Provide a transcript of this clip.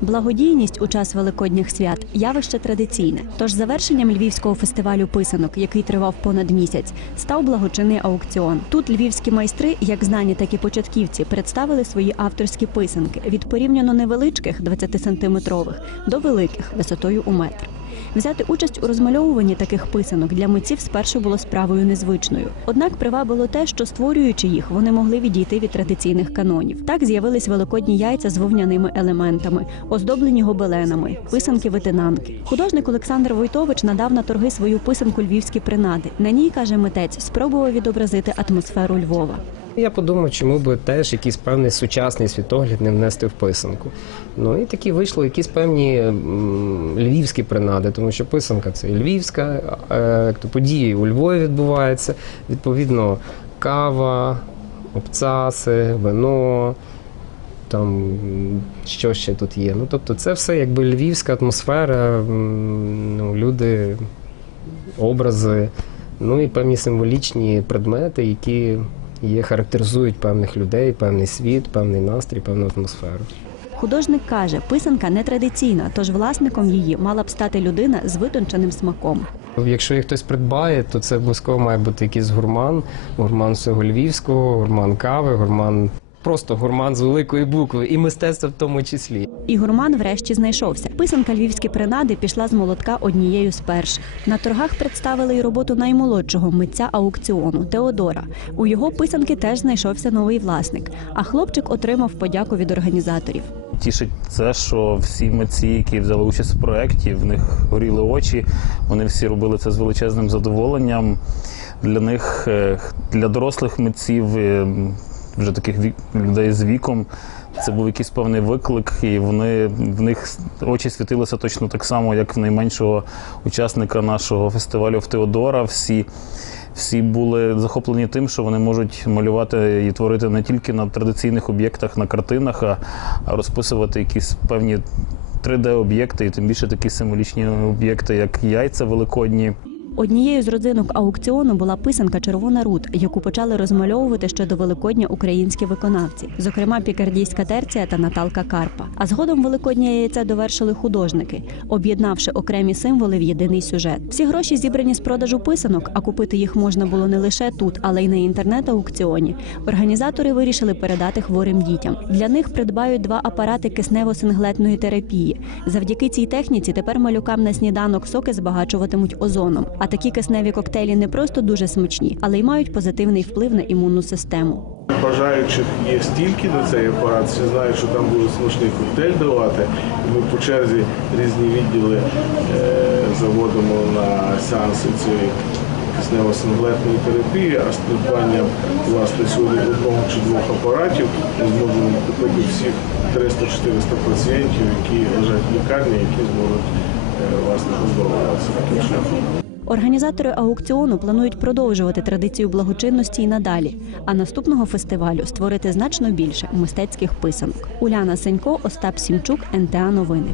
Благодійність у час великодніх свят явище традиційне. Тож завершенням львівського фестивалю писанок, який тривав понад місяць, став благочинний аукціон. Тут львівські майстри, як знані, так і початківці, представили свої авторські писанки від порівняно невеличких 20-сантиметрових до великих висотою у метр. Взяти участь у розмальовуванні таких писанок для митців спершу було справою незвичною. Однак привабило те, що створюючи їх, вони могли відійти від традиційних канонів. Так з'явились великодні яйця з вовняними елементами, оздоблені гобеленами, писанки витинанки. Художник Олександр Войтович надав на торги свою писанку львівські принади. На ній каже митець, спробував відобразити атмосферу Львова. Я подумав, чому би теж якийсь певний сучасний світогляд не внести в писанку. Ну і такі вийшло якісь певні львівські принади, тому що писанка це і львівська, е, то події у Львові відбуваються. Відповідно, кава, обцаси, вино. Там що ще тут є. Ну тобто, це все якби львівська атмосфера, ну, люди, образи, ну і певні символічні предмети, які є, характеризують певних людей, певний світ, певний настрій, певну атмосферу. Художник каже, писанка нетрадиційна, тож власником її мала б стати людина з витонченим смаком. Якщо їх хтось придбає, то це обов'язково має бути якийсь гурман, гурман всього львівського, гурман кави, гурман. Просто гурман з великої букви і мистецтво в тому числі. І гурман врешті знайшовся. Писанка львівські принади пішла з молотка однією з перших. На торгах представили й роботу наймолодшого митця аукціону Теодора. У його писанки теж знайшовся новий власник. А хлопчик отримав подяку від організаторів. Тішить це, що всі митці, які взяли участь в проєкті, в них горіли очі. Вони всі робили це з величезним задоволенням. Для них, е, для дорослих митців, е, вже таких вік- людей з віком, це був якийсь певний виклик, і вони в них очі світилися точно так само, як в найменшого учасника нашого фестивалю в Теодора. Всі всі були захоплені тим, що вони можуть малювати і творити не тільки на традиційних об'єктах, на картинах, а розписувати якісь певні 3D-об'єкти, і тим більше такі символічні об'єкти, як яйця великодні. Однією з родзинок аукціону була писанка Червона рут, яку почали розмальовувати ще до Великодня українські виконавці, зокрема пікардійська терція та Наталка Карпа. А згодом великоднє яйце довершили художники, об'єднавши окремі символи в єдиний сюжет. Всі гроші зібрані з продажу писанок, а купити їх можна було не лише тут, але й на інтернет-аукціоні. Організатори вирішили передати хворим дітям. Для них придбають два апарати киснево-синглетної терапії. Завдяки цій техніці тепер малюкам на сніданок соки збагачуватимуть озоном. А такі кисневі коктейлі не просто дуже смачні, але й мають позитивний вплив на імунну систему. Бажаючих є стільки до цей апарат, всі знають, що там буде смачний коктейль давати. Ми по черзі різні відділи е, заводимо на сеанси цієї киснево-синглетної терапії, а придбанням власне сьогодні одного чи двох апаратів ми зможемо купити всіх 300-400 пацієнтів, які лежать в лікарні, які зможуть е, власне оздоровлюватися таким шляхом. Організатори аукціону планують продовжувати традицію благочинності й надалі, а наступного фестивалю створити значно більше мистецьких писанок. Уляна Сенько, Остап Сімчук, НТА Новини.